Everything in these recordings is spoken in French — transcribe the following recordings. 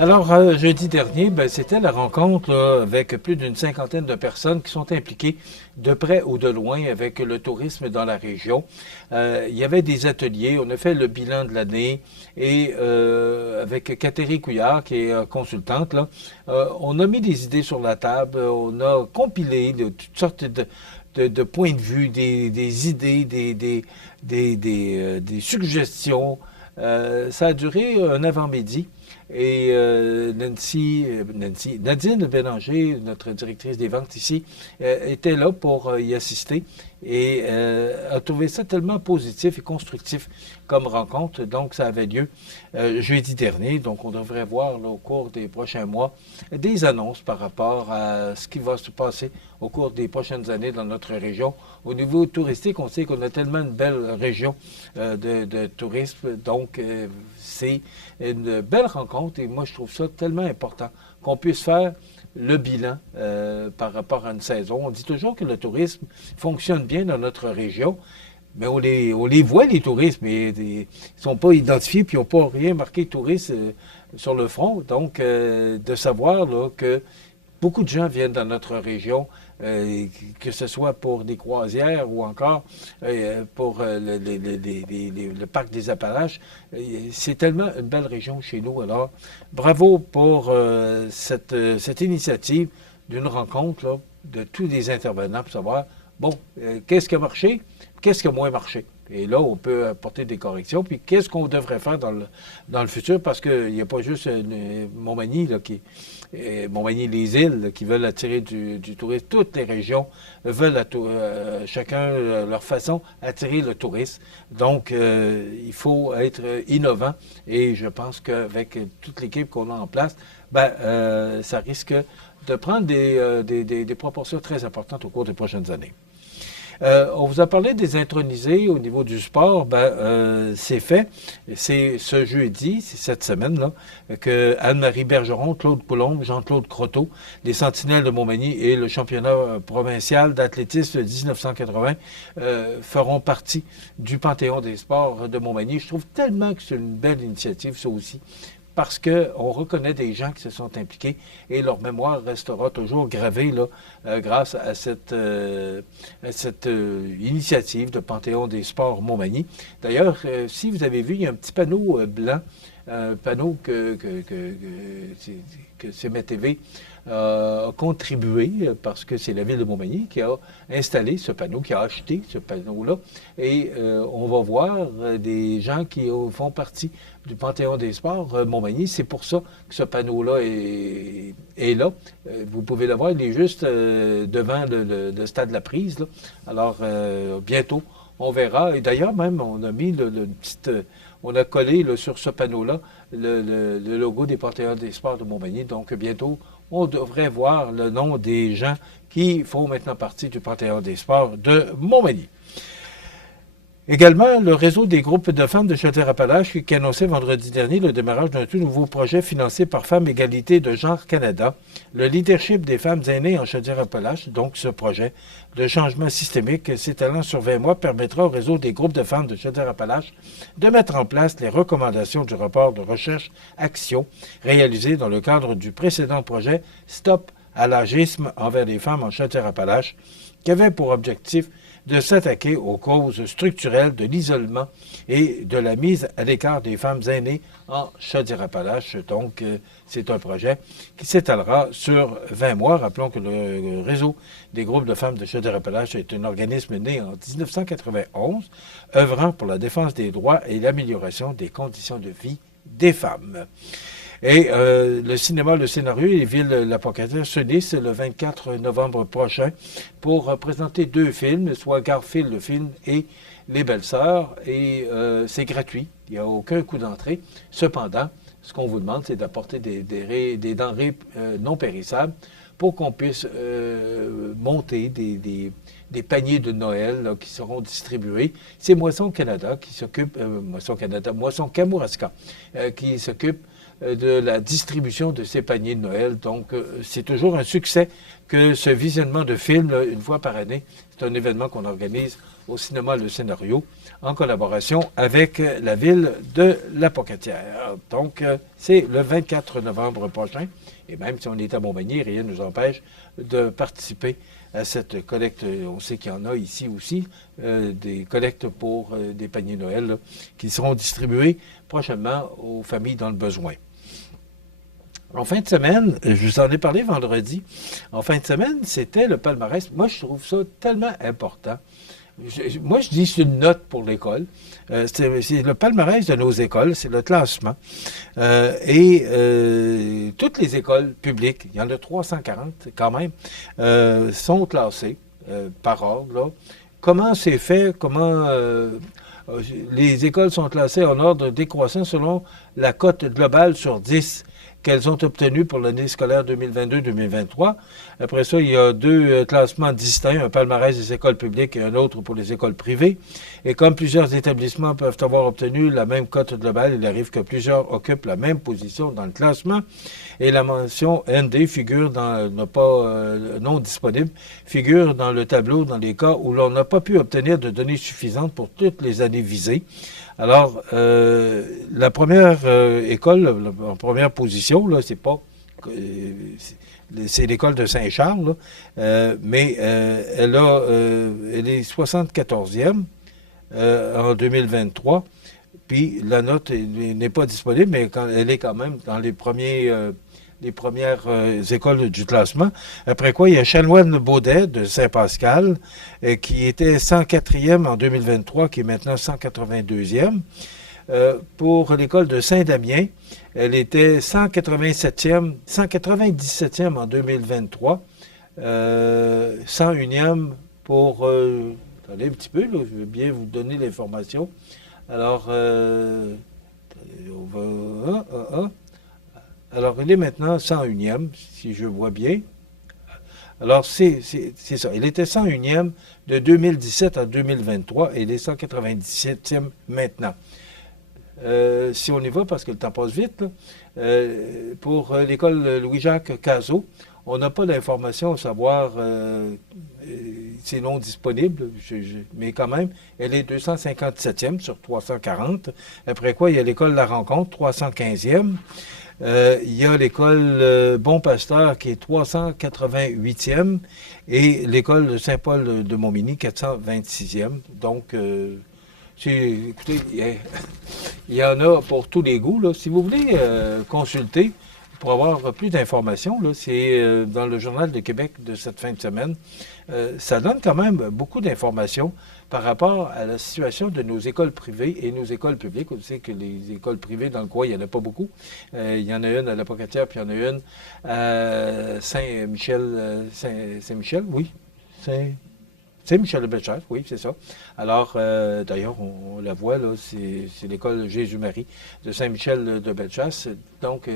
Alors, jeudi dernier, ben, c'était la rencontre là, avec plus d'une cinquantaine de personnes qui sont impliquées de près ou de loin avec le tourisme dans la région. Il y avait des ateliers, on a fait le bilan de l'année et avec Catherine Couillard, qui est consultante, là, on a mis des idées sur la table, on a compilé de toutes sortes de points de vue, des idées, des suggestions. Ça a duré un avant-midi. Et Nadine Bélanger, notre directrice des ventes ici, était là pour y assister et a trouvé ça tellement positif et constructif comme rencontre. Donc, ça avait lieu jeudi dernier. Donc, on devrait voir là, au cours des prochains mois des annonces par rapport à ce qui va se passer au cours des prochaines années dans notre région. Au niveau touristique, on sait qu'on a tellement une belle région de tourisme. Donc, c'est une belle rencontre et moi, je trouve ça tellement important qu'on puisse faire le bilan par rapport à une saison. On dit toujours que le tourisme fonctionne bien dans notre région, mais on les voit, les touristes, mais ils ne sont pas identifiés puis ils n'ont pas rien marqué touriste sur le front. Donc, de savoir là, que beaucoup de gens viennent dans notre région, que ce soit pour des croisières ou encore pour le parc des Appalaches. C'est tellement une belle région chez nous. Alors, bravo pour cette initiative d'une rencontre là, de tous les intervenants pour savoir, bon, qu'est-ce qui a marché, qu'est-ce qui a moins marché. Et là, on peut apporter des corrections. Puis, qu'est-ce qu'on devrait faire dans le futur? Parce qu'il n'y a pas juste Montmagny, là, Montmagny-les-Îles, là, qui veulent attirer du tourisme. Toutes les régions veulent, chacun leur façon, attirer le tourisme. Donc, il faut être innovant. Et je pense qu'avec toute l'équipe qu'on a en place, ben, ça risque de prendre des proportions très importantes au cours des prochaines années. On vous a parlé des intronisés au niveau du sport. C'est fait. C'est ce jeudi, c'est cette semaine-là, que Anne-Marie Bergeron, Claude Coulombe, Jean-Claude Croteau, les Sentinelles de Montmagny et le championnat provincial d'athlétisme 1980 feront partie du Panthéon des sports de Montmagny. Je trouve tellement que c'est une belle initiative, ça aussi, parce qu'on reconnaît des gens qui se sont impliqués et leur mémoire restera toujours gravée là, grâce à cette initiative de Panthéon des sports Montmagny. D'ailleurs, si vous avez vu, il y a un petit panneau blanc, un panneau que CMTV a contribué, parce que c'est la ville de Montmagny qui a installé ce panneau, qui a acheté ce panneau-là. Et on va voir des gens qui font partie du Panthéon des sports Montmagny. C'est pour ça que ce panneau-là est là. Vous pouvez le voir, il est juste devant le stade de la Prise, là. Alors, bientôt, on verra. Et d'ailleurs, même, on a mis on a collé là, sur ce panneau-là le logo des Panthéons des sports de Montmagny. Donc, bientôt, on devrait voir le nom des gens qui font maintenant partie du Panthéon des sports de Montmagny. Également, le réseau des groupes de femmes de Chaudière-Appalaches qui annonçait vendredi dernier le démarrage d'un tout nouveau projet financé par Femmes Égalité de Genre Canada, le leadership des femmes aînées en Chaudière-Appalaches. Donc, ce projet de changement systémique s'étalant sur 20 mois permettra au réseau des groupes de femmes de Chaudière-Appalaches de mettre en place les recommandations du rapport de recherche-action réalisé dans le cadre du précédent projet Stop à l'agisme envers les femmes en Chaudière-Appalaches, qui avait pour objectif de s'attaquer aux causes structurelles de l'isolement et de la mise à l'écart des femmes aînées en Chaudière-Appalaches. Donc, c'est un projet qui s'étalera sur 20 mois. Rappelons que le réseau des groupes de femmes de Chaudière-Appalaches est un organisme né en 1991, œuvrant pour la défense des droits et l'amélioration des conditions de vie des femmes. Et le cinéma, le scénario et Ville La Pocatière s'unissent le 24 novembre prochain pour présenter deux films, soit Garfield le film et Les Belles-Sœurs. Et c'est gratuit, il n'y a aucun coût d'entrée. Cependant, ce qu'on vous demande, c'est d'apporter des denrées non périssables pour qu'on puisse monter des paniers de Noël là, qui seront distribués. C'est Moisson Canada qui s'occupe, Moisson Kamouraska, qui s'occupe de la distribution de ces paniers de Noël. Donc, c'est toujours un succès que ce visionnement de films, là, une fois par année, c'est un événement qu'on organise au cinéma Le Scénario, en collaboration avec la ville de La Pocatière. Donc, c'est le 24 novembre prochain. Et même si on est à Montmagny, rien ne nous empêche de participer à cette collecte. On sait qu'il y en a ici aussi, des collectes pour des paniers Noël là, qui seront distribués prochainement aux familles dans le besoin. En fin de semaine, je vous en ai parlé vendredi, en fin de semaine, c'était le palmarès. Moi, je trouve ça tellement important. Moi, je dis c'est une note pour l'école. C'est le palmarès de nos écoles, c'est le classement. Toutes les écoles publiques, il y en a 340 quand même, sont classées par ordre. Là. Comment c'est fait? Les écoles sont classées en ordre décroissant selon la cote globale sur 10 qu'elles ont obtenues pour l'année scolaire 2022-2023. Après ça, il y a deux classements distincts, un palmarès des écoles publiques et un autre pour les écoles privées. Et comme plusieurs établissements peuvent avoir obtenu la même cote globale, il arrive que plusieurs occupent la même position dans le classement. Et la mention ND figure non disponible, figure dans le tableau dans les cas où l'on n'a pas pu obtenir de données suffisantes pour toutes les années visées. Alors, la première école, en première position, là, c'est l'école de Saint-Charles, mais elle est 74e en 2023, puis la note n'est pas disponible, mais elle est quand même dans les premières écoles du classement. Après quoi, il y a Chanoine-Baudet de Saint-Pascal, qui était 104e en 2023, qui est maintenant 182e. Pour l'école de Saint-Damien, elle était 197e en 2023, 101e pour... attendez un petit peu, là, je vais bien vous donner l'information. Alors, on va... Alors, il est maintenant 101e, si je vois bien. Alors, c'est ça. Il était 101e de 2017 à 2023 et il est 197e maintenant. Si on y va, parce que le temps passe vite, là, pour l'école Louis-Jacques Cazot, on n'a pas d'informations à savoir, c'est non disponible, mais quand même, elle est 257e sur 340. Après quoi, il y a l'école La Rencontre, 315e. Il y a l'école Bon Pasteur qui est 388e et l'école de Saint-Paul de Montmagny, 426e. Donc, écoutez, il y en a pour tous les goûts. Là. Si vous voulez consulter pour avoir plus d'informations, c'est dans le Journal de Québec de cette fin de semaine. Ça donne quand même beaucoup d'informations par rapport à la situation de nos écoles privées et nos écoles publiques. On sait que les écoles privées dans le coin, il n'y en a pas beaucoup. Il y en a une à La Pocatière, puis il y en a une à Saint-Michel, oui. Saint-Michel-de-Bellechasse, oui, c'est ça. Alors, d'ailleurs, on la voit, là, c'est l'école Jésus-Marie de Saint-Michel-de-Bellechasse. Donc,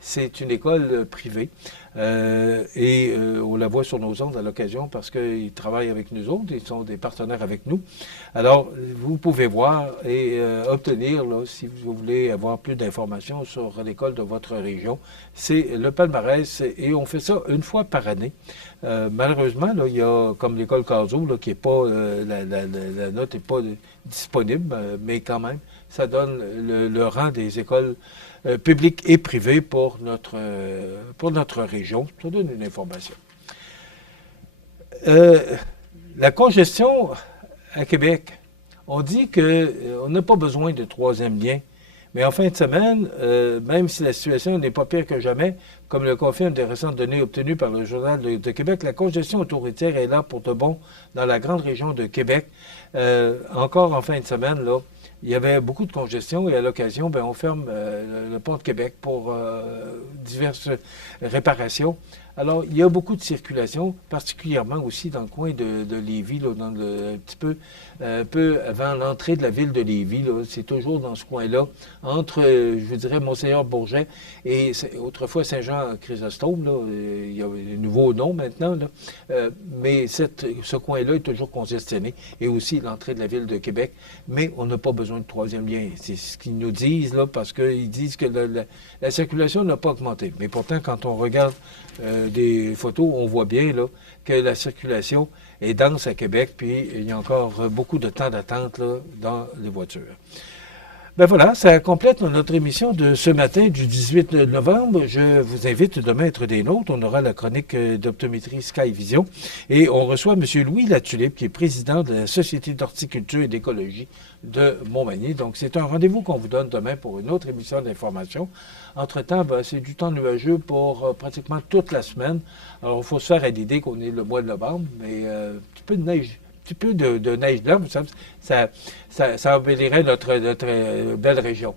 c'est une école privée. On la voit sur nos ondes à l'occasion parce qu'ils travaillent avec nous autres, ils sont des partenaires avec nous. Alors, vous pouvez voir et obtenir, là, si vous voulez avoir plus d'informations sur l'école de votre région, c'est le palmarès et on fait ça une fois par année. Malheureusement, là, il y a comme l'école Cazot, là, qui est pas, la note n'est pas disponible, mais quand même, ça donne le rang des écoles publiques et privées pour notre région. Ça donne une information. La congestion à Québec, on dit qu'on n'a pas besoin de troisième lien. Mais en fin de semaine, même si la situation n'est pas pire que jamais, comme le confirment des récentes données obtenues par le Journal de Québec, la congestion autoroutière est là pour de bon dans la grande région de Québec. Encore en fin de semaine, là, il y avait beaucoup de congestion et à l'occasion, on ferme le pont de Québec pour diverses réparations. Alors, il y a beaucoup de circulation, particulièrement aussi dans le coin de Lévis, là, un peu avant l'entrée de la ville de Lévis. C'est toujours dans ce coin-là, entre, je dirais, Monseigneur-Bourget et autrefois Saint-Jean-Chrysostome. Il y a un nouveau nom maintenant. Là. Mais ce coin-là est toujours congestionné. Et aussi l'entrée de la ville de Québec. Mais on n'a pas besoin de troisième lien. C'est ce qu'ils nous disent, là, parce qu'ils disent que la circulation n'a pas augmenté. Mais pourtant, quand on regarde des photos, on voit bien là, que la circulation est dense à Québec, puis il y a encore beaucoup de temps d'attente là, dans les voitures. Ben voilà, ça complète notre émission de ce matin du 18 novembre. Je vous invite demain à être des nôtres. On aura la chronique d'optométrie Sky Vision et on reçoit M. Louis Latulippe, qui est président de la Société d'horticulture et d'écologie de Montmagny. Donc, c'est un rendez-vous qu'on vous donne demain pour une autre émission d'information. Entre-temps, ben, c'est du temps nuageux pour pratiquement toute la semaine. Alors, il faut se faire à l'idée qu'on est le mois de novembre, mais un petit peu de neige. Un petit peu de neige blanche, ça embellirait notre belle région.